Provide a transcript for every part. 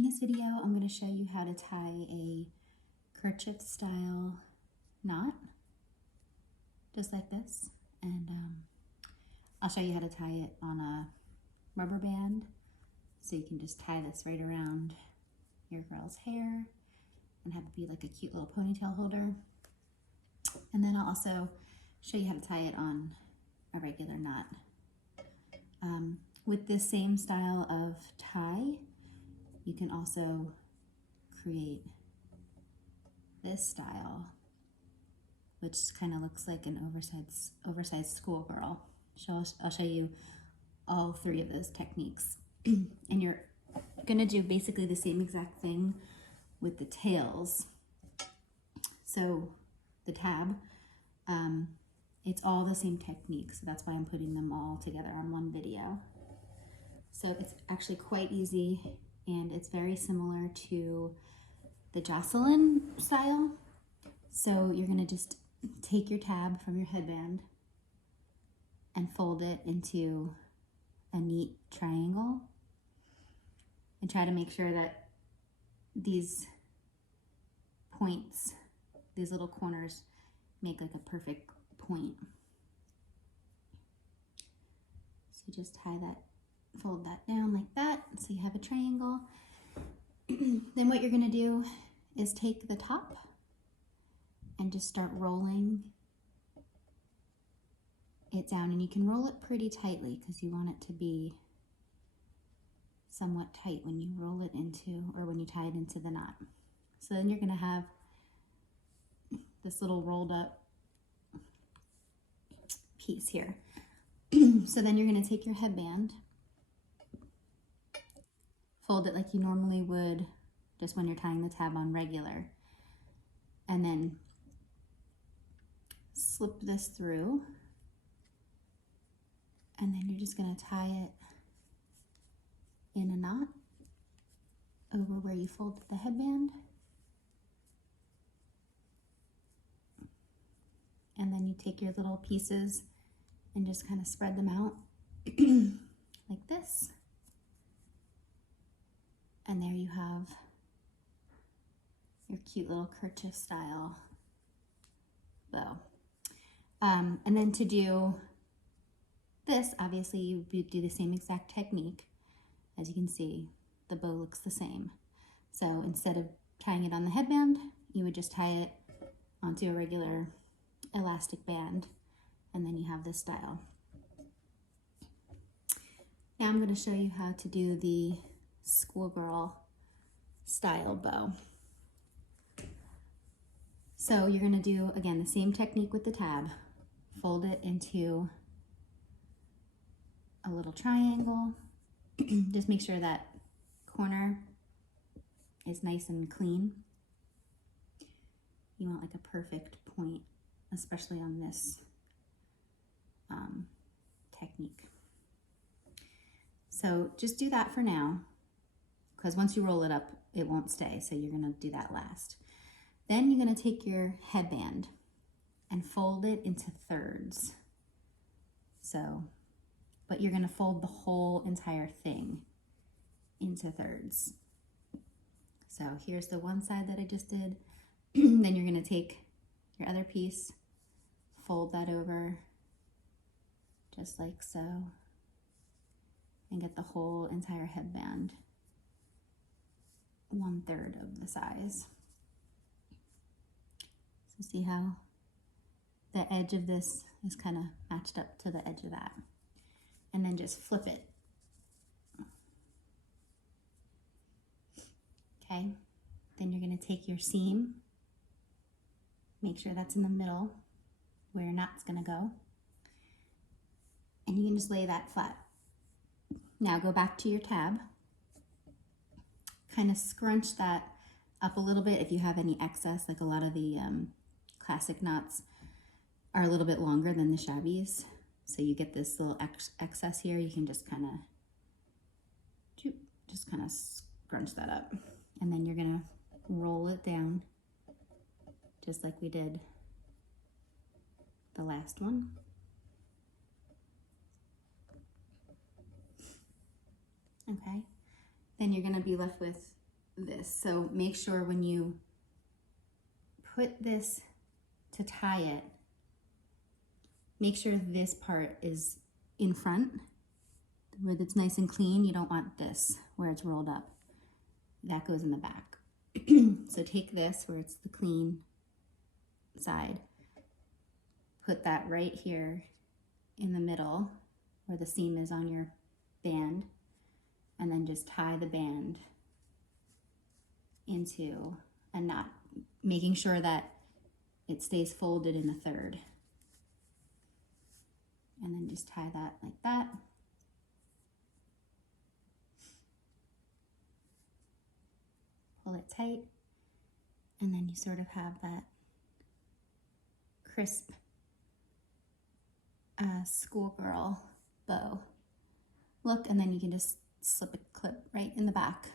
In this video, I'm going to show you how to tie a kerchief style knot, just like this. And I'll show you how to tie it on a rubber band. So you can just tie this right around your girl's hair and have it be like a cute little ponytail holder. And then I'll also show you how to tie it on a regular knot. With this same style of tie, you can also create this style, which kind of looks like an oversized schoolgirl. So I'll show you all three of those techniques. And you're gonna do basically the same exact thing with the tails. So the tab, it's all the same technique, so that's why I'm putting them all together on one video. So it's actually quite easy, and it's very similar to the Jocelyn style. So you're gonna just take your tab from your headband and fold it into a neat triangle, and try to make sure that these points, these little corners, make like a perfect point. So just tie that, fold that down like that, so you have a triangle. Then what you're gonna do is take the top and just start rolling it down, and you can roll it pretty tightly because you want it to be somewhat tight when you roll it into, or when you tie it into the knot. So then you're gonna have this little rolled up piece here. So then you're gonna take your headband, fold it like you normally would just when you're tying the tab on regular, and then slip this through, and then you're just gonna tie it in a knot over where you folded the headband. And then you take your little pieces and just kind of spread them out like this. And there you have your cute little kerchief style bow. And then to do this, obviously you do the same exact technique. As you can see, the bow looks the same. So instead of tying it on the headband, you would just tie it onto a regular elastic band, and then you have this style. Now I'm going to show you how to do the schoolgirl style bow. So you're going to do, again, the same technique with the tab. Fold it into a little triangle. Just make sure that corner is nice and clean. You want like a perfect point, especially on this technique. So just do that for now, because once you roll it up, it won't stay. So you're gonna do that last. Then you're gonna take your headband and fold it into thirds. So, but you're gonna fold the whole entire thing into thirds. So here's the one side that I just did. Then you're gonna take your other piece, fold that over just like so, and get the whole entire headband 1/3 of the size. So see how the edge of this is kind of matched up to the edge of that. And then just flip it. Okay, then you're gonna take your seam, make sure that's in the middle where your knot's gonna go, and you can just lay that flat. Now go back to your tab, kind of scrunch that up a little bit if you have any excess, like a lot of the classic knots are a little bit longer than the shabbies. So you get this little excess here, you can just kind of scrunch that up. And then you're gonna roll it down just like we did the last one. Okay, then you're gonna be left with this. So make sure when you put this to tie it, make sure this part is in front where it's nice and clean. You don't want this where it's rolled up. That goes in the back. So take this where it's the clean side, put that right here in the middle where the seam is on your band, and then just tie the band into a knot, making sure that it stays folded in the third. And then just tie that like that. Pull it tight, and then you sort of have that crisp schoolgirl bow look, and then you can just slip a clip right in the back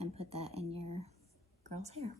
and put that in your girl's hair.